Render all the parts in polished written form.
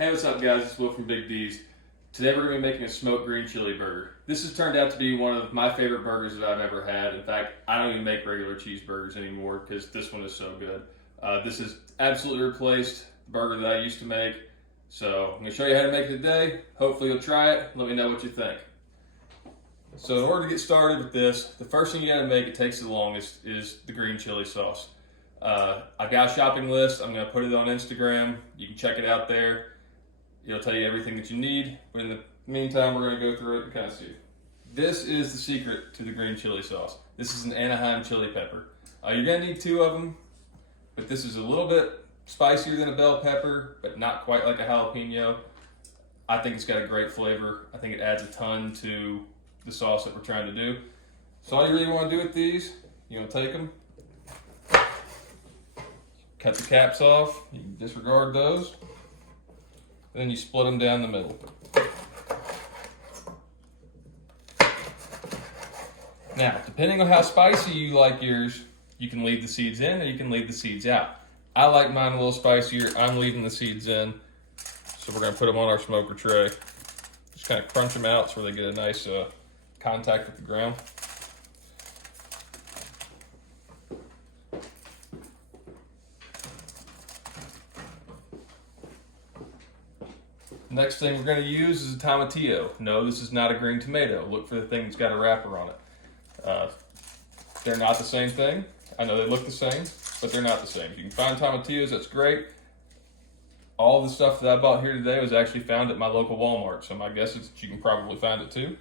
Hey, what's up guys? It's Will from Big D's. Today we're going to be making a smoked green chili burger. This has turned out to be one of my favorite burgers that I've ever had. In fact, I don't even make regular cheeseburgers anymore because this one is so good. This has absolutely replaced the burger that I used to make. So I'm going to show you how to make it today. Hopefully you'll try it. Let me know what you think. So in order to get started with this, the first thing you got to make, it takes the longest, is the green chili sauce. I've got a shopping list. I'm going to put it on Instagram. You can check it out there. It'll tell you everything that you need, but in the meantime, we're going to go through it and kind of see. This is the secret to the green chili sauce. This is an Anaheim chili pepper. You're going to need 2 of them, but this is a little bit spicier than a bell pepper, but not quite like a jalapeno. I think it's got a great flavor. I think it adds a ton to the sauce that we're trying to do. So all you really want to do with these, you're going to take them, cut the caps off, you can disregard those. Then you split them down the middle. Now, depending on how spicy you like yours, you can leave the seeds in or you can leave the seeds out. I like mine a little spicier. I'm leaving the seeds in. So we're going to put them on our smoker tray. Just kind of crunch them out so they get a nice contact with the ground. Next thing we're going to use is a tomatillo. No, this is not a green tomato. Look for the thing that's got a wrapper on it. They're not the same thing. I know they look the same, but they're not the same. If you can find tomatillos, that's great. All the stuff that I bought here today was actually found at my local Walmart, so my guess is that you can probably find it too.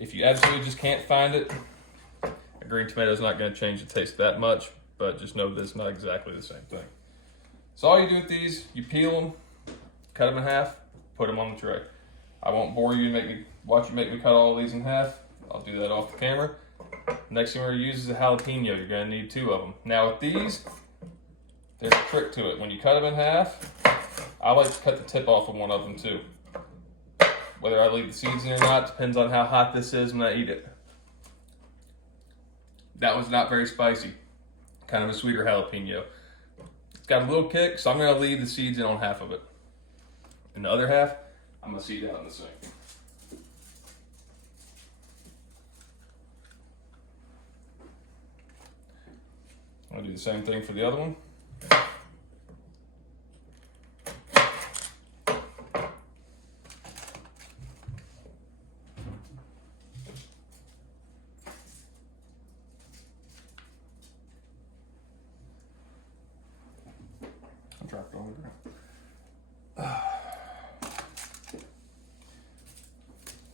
If you absolutely just can't find it, a green tomato is not going to change the taste that much, but just know that it's not exactly the same thing. So all you do with these, you peel them, cut them in half, put them on the tray. I won't bore you and watch you make me cut all of these in half. I'll do that off the camera. Next thing we're going to use is a jalapeno. You're going to need 2 of them. Now with these, there's a trick to it. When you cut them in half, I like to cut the tip off of one of them too. Whether I leave the seeds in or not depends on how hot this is when I eat it. That was not very spicy. Kind of a sweeter jalapeno. It's got a little kick, so I'm going to leave the seeds in on half of it. And the other half, I'm going to seed out in the sink. I'll do the same thing for the other one. I'll drop it on the ground.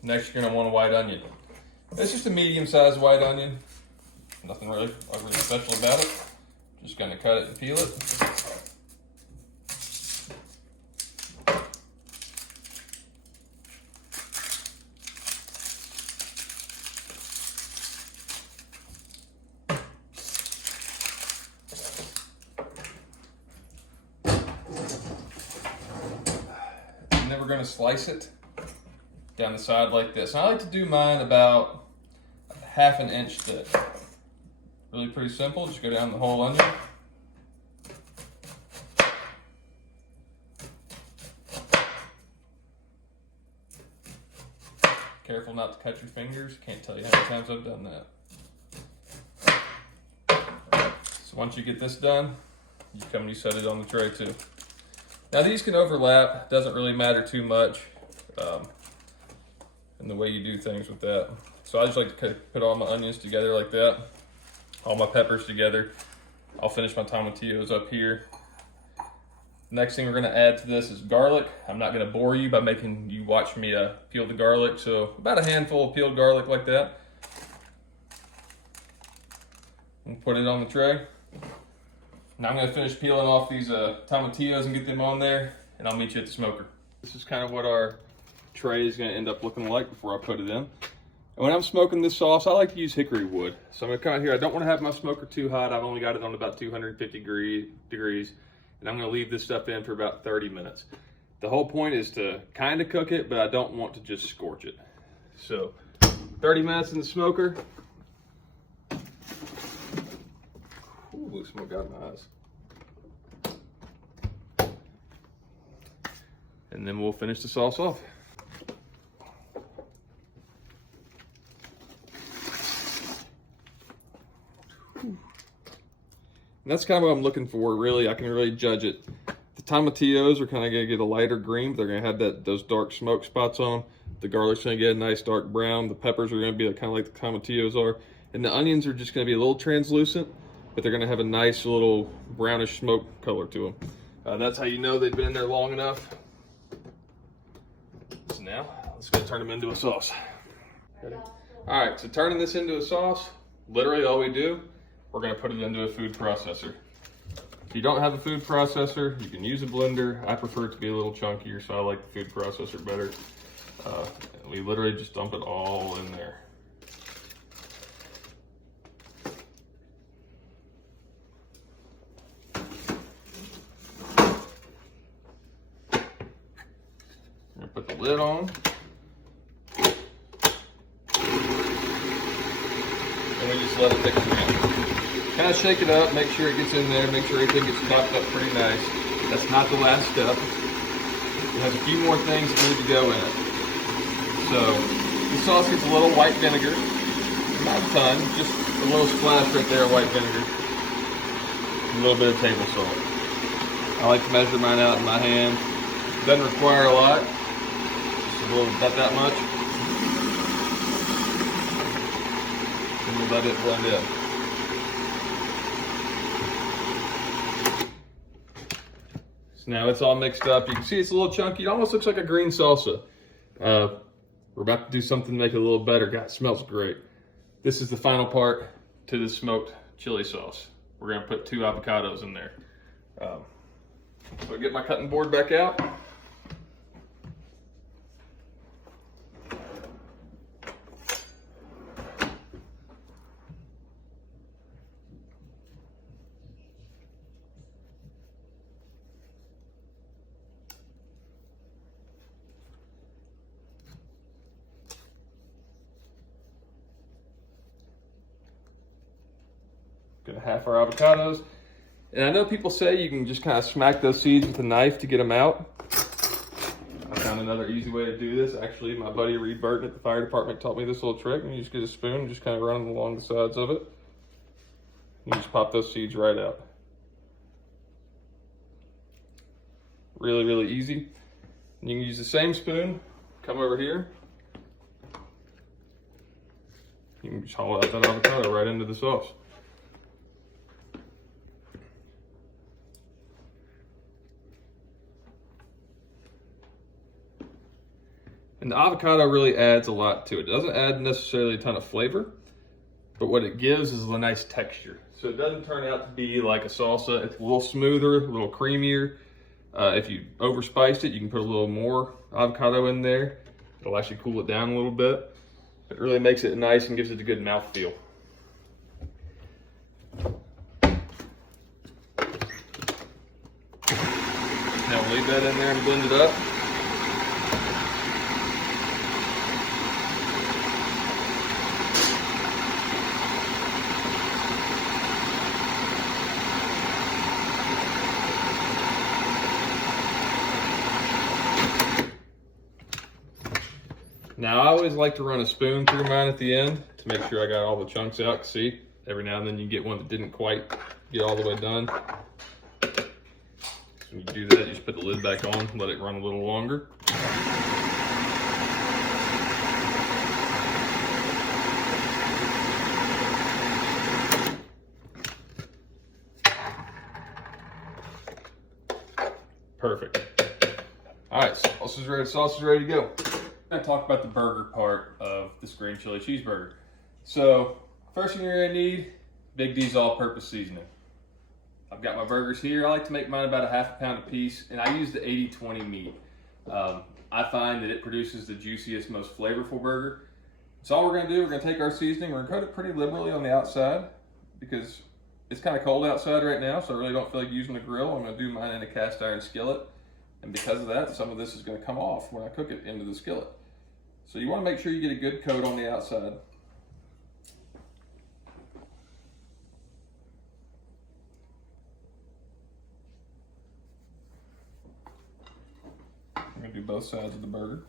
Next, you're going to want a white onion. It's just a medium-sized white onion. Nothing really special about it. Just going to cut it and peel it. And then we're going to slice it down the side like this. And I like to do mine about ½ an inch thick. Really pretty simple, just go down the whole onion. Careful not to cut your fingers. Can't tell you how many times I've done that. So once you get this done, you come and you set it on the tray too. Now these can overlap, doesn't really matter too much in the way you do things with that. So I just like to put all my onions together like that. All my peppers together. I'll finish my tomatillos up here. Next thing we're going to add to this is garlic. I'm not going to bore you by making you watch me peel the garlic. So about a handful of peeled garlic like that. And put it on the tray. Now I'm going to finish peeling off these tomatillos and get them on there, and I'll meet you at the smoker. This is kind of what our tray is going to end up looking like before I put it in. And when I'm smoking this sauce, I like to use hickory wood. So I'm going to come out here. I don't want to have my smoker too hot. I've only got it on about 250 degrees. And I'm going to leave this stuff in for about 30 minutes. The whole point is to kind of cook it, but I don't want to just scorch it. So 30 minutes in the smoker. Ooh, blue smoke out of my eyes. and then we'll finish the sauce off. And that's kind of what I'm looking for, really. I can really judge it. The tomatillos are kind of gonna get a lighter green, but they're gonna have those dark smoke spots on them. The garlic's gonna get a nice dark brown. The peppers are gonna be kind of like the tomatillos are. And the onions are just gonna be a little translucent, but they're gonna have a nice little brownish smoke color to them. That's how you know they've been in there long enough. So now, let's go turn them into a sauce. Ready? All right, so turning this into a sauce, literally all we do, we're gonna put it into a food processor. If you don't have a food processor, you can use a blender. I prefer it to be a little chunkier, so I like the food processor better. We literally just dump it all in there. Put the lid on. And we just let it mix around. Kind of shake it up, make sure it gets in there, make sure everything gets topped up pretty nice. That's not the last step. It has a few more things that need to go in it. So, the sauce gets a little white vinegar. Not a ton, just a little splash right there of white vinegar. A little bit of table salt. I like to measure mine out in my hand. Doesn't require a lot. Just a little, about that much. And we'll let it blend in. So now it's all mixed up. You can see it's a little chunky. It almost looks like a green salsa. We're about to do something to make it a little better. God, it smells great. This is the final part to the smoked chili sauce. We're gonna put 2 avocados in there. So I get my cutting board back out. Gonna half our avocados. And I know people say you can just kind of smack those seeds with a knife to get them out. I found another easy way to do this. Actually, my buddy Reed Burton at the fire department taught me this little trick. And you just get a spoon and just kind of run it along the sides of it. You just pop those seeds right out. Really, really easy. And you can use the same spoon, come over here. You can just haul out that avocado right into the sauce. And the avocado really adds a lot to it. It doesn't add necessarily a ton of flavor, but what it gives is a nice texture. So it doesn't turn out to be like a salsa. It's a little smoother, a little creamier. If you overspiced it, you can put a little more avocado in there. It'll actually cool it down a little bit. It really makes it nice and gives it a good mouthfeel. Now we'll leave that in there and blend it up. Now I always like to run a spoon through mine at the end to make sure I got all the chunks out. See, every now and then you get one that didn't quite get all the way done. So when you do that, you just put the lid back on, let it run a little longer. Perfect. All right, sauce is ready to go. I'm gonna talk about the burger part of this green chili cheeseburger. So, first thing you're gonna need, Big D's all-purpose seasoning. I've got my burgers here. I like to make mine about a ½ pound a piece, and I use the 80-20 meat. I find that it produces the juiciest, most flavorful burger. So all we're gonna do, we're gonna take our seasoning, we're gonna coat it pretty liberally on the outside because it's kind of cold outside right now, so I really don't feel like using the grill. I'm gonna do mine in a cast iron skillet. And because of that, some of this is gonna come off when I cook it into the skillet. So you wanna make sure you get a good coat on the outside. I'm gonna do both sides of the burger.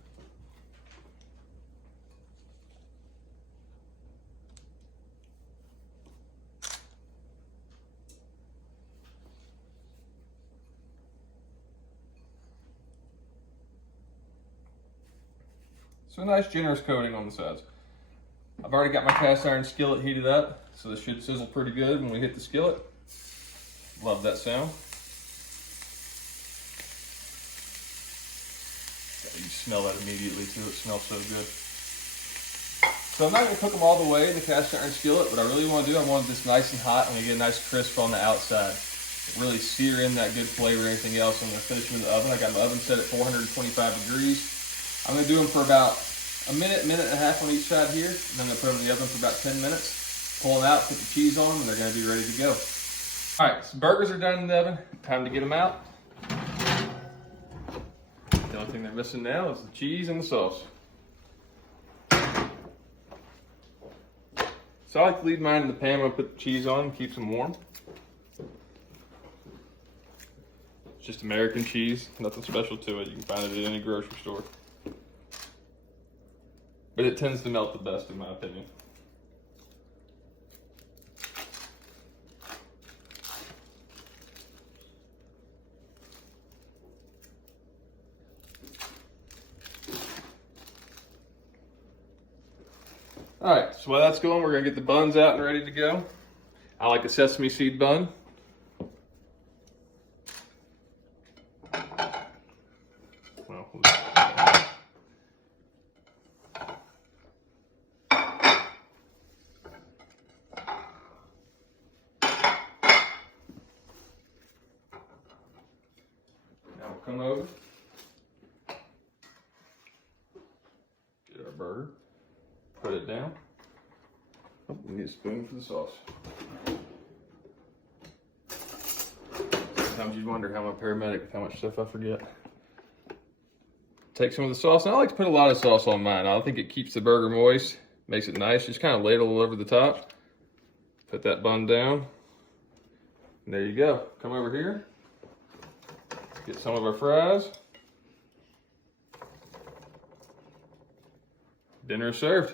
So a nice generous coating on the sides. I've already got my cast iron skillet heated up, so this should sizzle pretty good when we hit the skillet. Love that sound. You smell that immediately too, it smells so good. So I'm not gonna cook them all the way in the cast iron skillet. What I really wanna do, I want this nice and hot. I'm gonna get a nice crisp on the outside. Really sear in that good flavor and anything else. I'm gonna finish them in the oven. I got my oven set at 425 degrees. I'm gonna do them for about a minute, minute and a half on each side here. And I'm gonna put them in the oven for about 10 minutes. Pull them out, put the cheese on them, and they're gonna be ready to go. All right, so burgers are done in the oven. Time to get them out. The only thing they're missing now is the cheese and the sauce. So I like to leave mine in the pan when I put the cheese on, keeps them warm. It's just American cheese, nothing special to it. You can find it at any grocery store. But it tends to melt the best in my opinion. All right, so while that's going, we're gonna get the buns out and ready to go. I like a sesame seed bun. Well, now we'll come over, get our burger. Put it down. Oh, we need a spoon for the sauce. Sometimes you wonder how I'm a paramedic with how much stuff I forget. Take some of the sauce. And I like to put a lot of sauce on mine. I think it keeps the burger moist, makes it nice. Just kind of ladle over the top. Put that bun down. And there you go. Come over here. Get some of our fries. Dinner is served.